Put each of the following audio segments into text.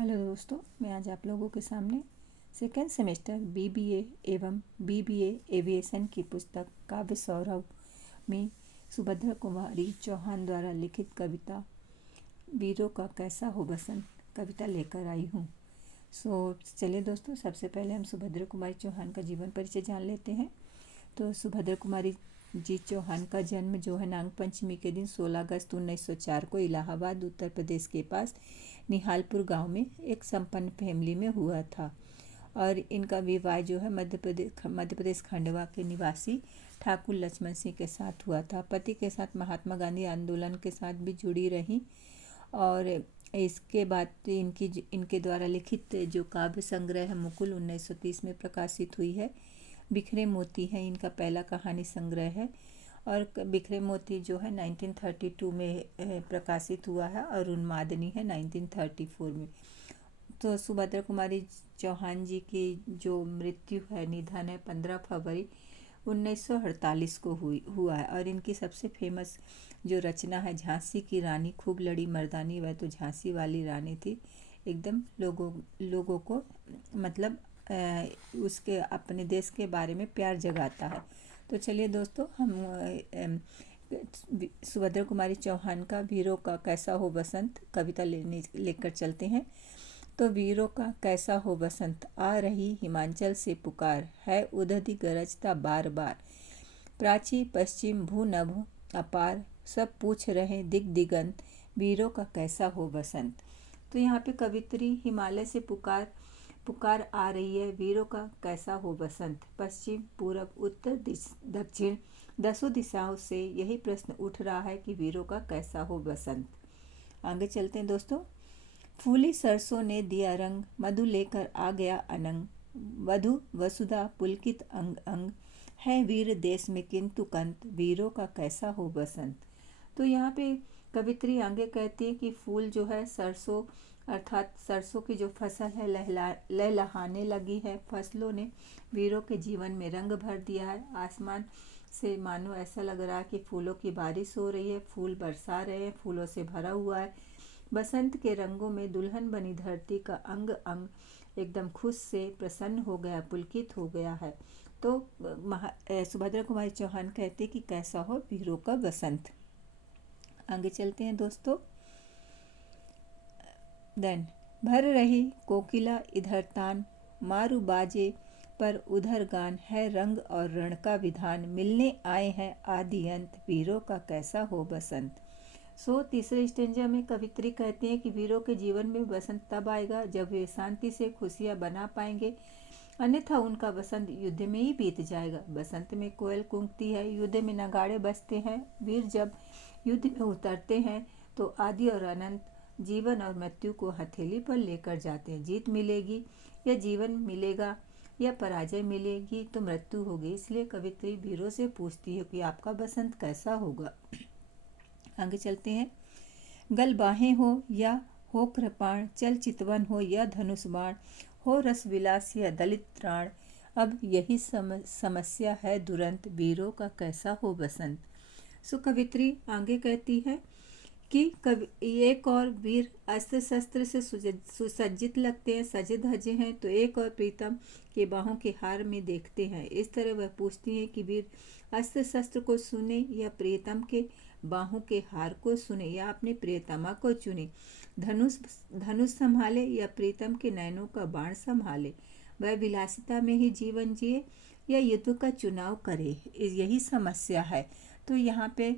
Hello दोस्तों, मैं आज आप लोगों के सामने सेकेंड सेमेस्टर बीबीए एवं बीबीए एविएशन की पुस्तक काव्य सौरभ में सुभद्रा कुमारी चौहान द्वारा लिखित कविता वीरों का कैसा हो बसंत कविता लेकर आई हूँ। चलिए दोस्तों, सबसे पहले हम सुभद्रा कुमारी चौहान का जीवन परिचय जान लेते हैं। तो सुभद्रा कुमारी जी चौहान का जन्म जो है नाग पंचमी के दिन 16 अगस्त 1904 को इलाहाबाद उत्तर प्रदेश के पास निहालपुर गांव में एक संपन्न फैमिली में हुआ था। और इनका विवाह जो है मध्य प्रदेश खंडवा के निवासी ठाकुर लक्ष्मण सिंह के साथ हुआ था। पति के साथ महात्मा गांधी आंदोलन के साथ भी जुड़ी रही। और इसके बाद इनके द्वारा लिखित जो काव्य संग्रह है मुकुल 1930 में प्रकाशित हुई है। बिखरे मोती है इनका पहला कहानी संग्रह है। और बिखरे मोती जो है 1932 में प्रकाशित हुआ है और उन्मादनी है 1934 में। तो सुभद्रा कुमारी चौहान जी की जो मृत्यु है, निधन है 15 फरवरी 1948 को हुआ है। और इनकी सबसे फेमस जो रचना है झांसी की रानी खूब लड़ी मर्दानी, वह तो झांसी वाली रानी थी। एकदम लोगों को मतलब उसके अपने देश के बारे में प्यार जगाता है। तो चलिए दोस्तों, हम सुभद्रा कुमारी चौहान का वीरों का कैसा हो बसंत कविता लेकर चलते हैं। तो वीरों का कैसा हो बसंत, आ रही हिमाचल से पुकार, है उधधी गरजता बार बार, प्राची पश्चिम भू नभ अपार, सब पूछ रहे दिग दिगंत, वीरों का कैसा हो बसंत। तो यहाँ पे कवित्री हिमालय से पुकार आ रही है, वीरों का कैसा हो बसंत। पश्चिम पूरब उत्तर दक्षिण 10 दिशाओं से यही प्रश्न उठ रहा है कि वीरों का कैसा हो बसंत। आगे चलते हैं दोस्तों। फूली सरसों ने दिया रंग, मधु लेकर आ गया अनंग, वधु वसुधा पुलकित अंग अंग, है वीर देश में किंतु कंत, वीरों का कैसा हो बसंत। तो यहाँ पे कवित्री आगे कहती है कि फूल जो है सरसों अर्थात सरसों की जो फसल है लहलहाने लगी है। फसलों ने वीरों के जीवन में रंग भर दिया है। आसमान से मानो ऐसा लग रहा है कि फूलों की बारिश हो रही है, फूल बरसा रहे हैं, फूलों से भरा हुआ है। बसंत के रंगों में दुल्हन बनी धरती का अंग अंग एकदम खुश से प्रसन्न हो गया, पुलकित हो गया है। तो सुभद्रा कुमारी चौहान कहते कि कैसा हो वीरों का बसंत। आगे चलते हैं दोस्तों। देन भर रही कोकिला इधर तान, मारू बाजे पर उधर गान, है रंग और रण का विधान, मिलने आए हैं आदि अंत, वीरों का कैसा हो बसंत। तीसरे स्टेंजा में कवित्री कहते हैं कि वीरों के जीवन में बसंत तब आएगा जब वे शांति से खुशियां बना पाएंगे, अन्यथा उनका बसंत युद्ध में ही बीत जाएगा। बसंत में कोयल कूकती है, युद्ध में नगाड़े बजते हैं। वीर जब युद्ध में उतरते हैं तो आदि और अनंत जीवन और मृत्यु को हथेली पर लेकर जाते हैं। जीत मिलेगी या जीवन मिलेगा या पराजय मिलेगी तो मृत्यु होगी। इसलिए कवित्री वीरों से पूछती है कि आपका बसंत कैसा होगा। आगे चलते हैं। गल बाहें हो या हो कृपाण, चल चितवन हो या धनुष बाण, हो रस विलास या दलित त्राण, अब यही समस्या है दुरंत, वीरों का कैसा हो बसंत। कवित्री आगे कहती है कि एक और वीर अस्त्र शस्त्र से सुसज्जित लगते हैं, सजे धजे हैं, तो एक और प्रीतम के बाहों के हार में देखते हैं। इस तरह वह पूछती है कि वीर अस्त्र शस्त्र को सुने या प्रियतम के बाहों के हार को सुने या अपने प्रियतमा को चुने, धनुष संभाले या प्रीतम के नयनों का बाण संभाले, वह विलासिता में ही जीवन जिए या युद्ध का चुनाव करे, यही समस्या है। तो यहाँ पे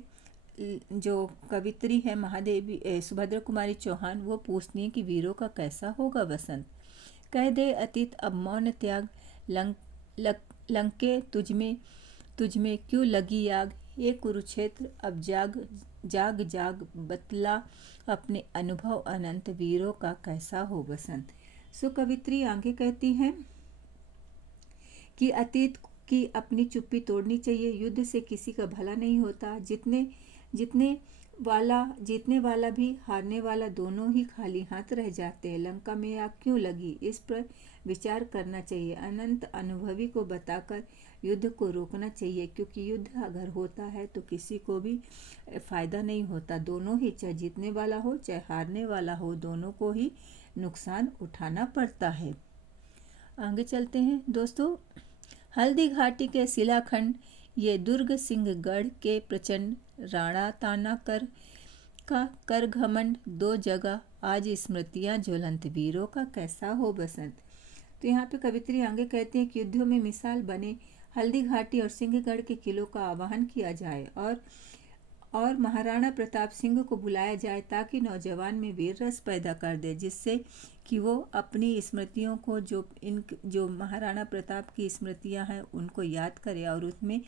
जो कवित्री है महादेवी सुभद्रा कुमारी चौहान, वो पूछती हैं कि वीरों का कैसा होगा बसंत। कह दे अतीत अब मौन त्याग, लंके तुझमें क्यों लगी आग, ये कुरुक्षेत्र अब जाग जाग बतला अपने अनुभव अनंत, वीरों का कैसा हो बसंत। कवित्री आगे कहती हैं कि अतीत की अपनी चुप्पी तोड़नी चाहिए। युद्ध से किसी का भला नहीं होता। जीतने वाला भी हारने वाला दोनों ही खाली हाथ रह जाते हैं। लंका में आग क्यों लगी, इस पर विचार करना चाहिए। अनंत अनुभवी को बताकर युद्ध को रोकना चाहिए, क्योंकि युद्ध अगर होता है तो किसी को भी फायदा नहीं होता। दोनों ही, चाहे जीतने वाला हो चाहे हारने वाला हो, दोनों को ही नुकसान उठाना पड़ता है। आगे चलते हैं दोस्तों। हल्दी घाटी के शिलाखंड ये दुर्ग सिंहगढ़ के प्रचंड राणा तानाकर का कर घमंड दो जगह आज स्मृतियां ज्वलंत वीरों का कैसा हो बसंत। तो यहाँ पे कवित्री आगे कहते हैं कि युद्धों में मिसाल बने हल्दी घाटी और सिंहगढ़ के किलों का आवाहन किया जाए और महाराणा प्रताप सिंह को बुलाया जाए ताकि नौजवान में वीर रस पैदा कर दे, जिससे कि वो अपनी स्मृतियों को जो महाराणा प्रताप की स्मृतियां हैं उनको याद करे और उसमें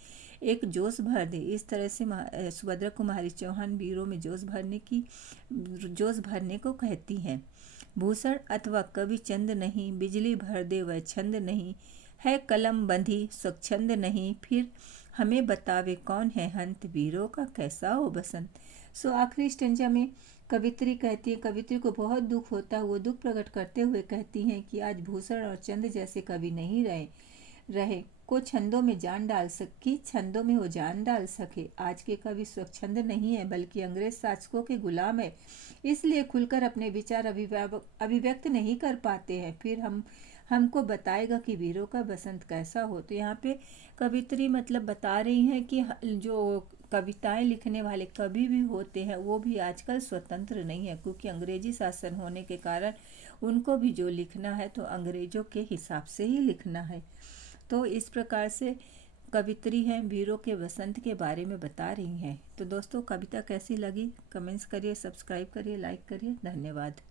एक जोश भर दे। इस तरह से सुभद्रा कुमारी चौहान वीरों में जोश भरने को कहती हैं। भूषण अथवा कवि चंद नहीं, बिजली भर दे वह छंद नहीं, है कलम बंधी स्वच्छंद नहीं, फिर हमें बतावे कौन है हंत वीरों का कैसा हो बसंत। सो आखिरी स्टेंजा में कवित्री कहती है, कवित्री को बहुत दुख होता है। वो दुख प्रकट करते हुए कहती हैं कि आज भूषण और चंद जैसे कवि नहीं रहे को छंदों में वो जान डाल सके। आज के कवि स्वच्छंद नहीं है बल्कि अंग्रेज शासकों के गुलाम है, इसलिए खुलकर अपने विचार अभिव्यक्त नहीं कर पाते हैं। फिर हमको बताएगा कि वीरों का बसंत कैसा हो। तो यहाँ पे कवित्री मतलब बता रही हैं कि जो कविताएं लिखने वाले कवि भी होते हैं वो भी आजकल स्वतंत्र नहीं है, क्योंकि अंग्रेजी शासन होने के कारण उनको भी जो लिखना है तो अंग्रेजों के हिसाब से ही लिखना है। तो इस प्रकार से कवित्री हैं वीरों के बसंत के बारे में बता रही हैं। तो दोस्तों कविता कैसी लगी कमेंट्स करिए, सब्सक्राइब करिए, लाइक करिए। धन्यवाद।